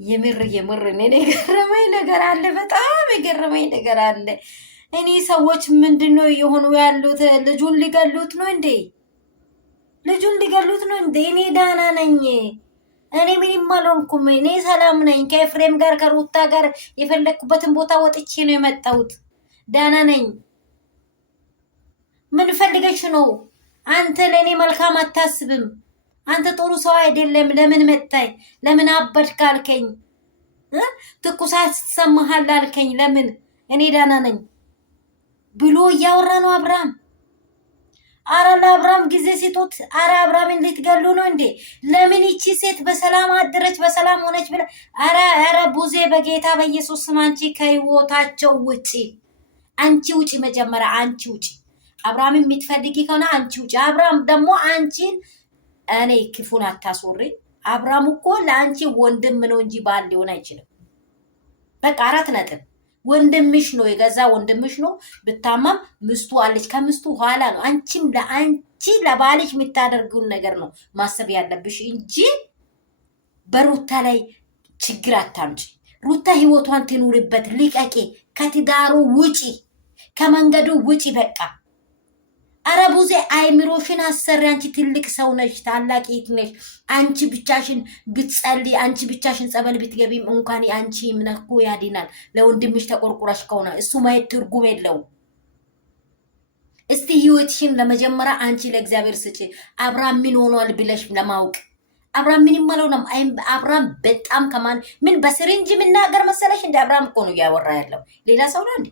የምር እኔ የገረመኝ ነገር አለ። በጣም የገረመኝ ነገር አለ። እኔ ሰዎች ምንድነው የሆኑ ያሉት? ልጁን ሊገሉት ነው እንዴ? ልጁን ሊገሉት ነው እንዴ? እኔ ዳና ነኝ። እኔ ምንም አልሆንኩም። እኔ ሰላም ነኝ። ከኤፍሬም ጋር ከሩታ ጋር የፈለግኩበትን ቦታ ወጥቼ ነው የመጣሁት። ዳና ነኝ። ምን ፈልገሽ ነው? አንተ ለእኔ መልካም አታስብም። አንተ ጥሩ ሰው አይደለም። ለምን መጣይ? ለምን አበድክ አልከኝ? ትኩሳት ትሰማሃል አልከኝ። ለምን? እኔ ዳና ነኝ ብሎ እያወራ ነው አብርሃም። አረ ለአብርሃም ጊዜ ሲጦት። አረ አብርሃምን ልትገሉ ነው እንዴ? ለምን ይቺ ሴት በሰላም አደረች በሰላም ሆነች ብለ? አረ ቡዜ በጌታ በኢየሱስ ስም አንቺ ከህይወታቸው ውጪ። አንቺ ውጪ፣ መጀመሪያ አንቺ ውጪ። አብርሃም የምትፈልጊ ከሆነ አንቺ ውጪ። አብርሃም ደግሞ አንቺን እኔ ክፉን አታስወሪ። አብርሃም እኮ ለአንቺ ወንድም ነው እንጂ ባል ሊሆን አይችልም። በቃ 4 ነጥብ። ወንድምሽ ነው፣ የገዛ ወንድምሽ ነው። ብታማም ምስቱ አለች። ከምስቱ ኋላ ነው። አንቺም ለአንቺ ለባልሽ የምታደርጉን ነገር ነው ማሰብ ያለብሽ እንጂ በሩታ ላይ ችግር አታምጪ። ሩታ ህይወቷን ትኑርበት። ልቀቂ። ከትዳሩ ውጪ፣ ከመንገዱ ውጪ። በቃ አረ ቡዜ አይምሮሽን አሰሪ። አንቺ ትልቅ ሰው ነሽ፣ ታላቅ እህት ነሽ። አንቺ ብቻሽን ብትጸልይ፣ አንቺ ብቻሽን ጸበል ብትገቢም እንኳን አንቺ እምነት እኮ ያድናል። ለወንድምሽ ተቆርቁረሽ ከሆነ እሱ ማየት ትርጉም የለውም። እስቲ ህይወትሽን ለመጀመሪያ አንቺ ለእግዚአብሔር ስጪ። አብርሃም ምን ሆኗል ብለሽ ለማወቅ። አብርሃም ምን ይማለው ነው? አብርሃም በጣም ከማን ምን በስሪንጅ ምናገር መሰለሽ? እንደ አብርሃም እኮ ነው እያወራ ያለው። ሌላ ሰው ነው እንዴ?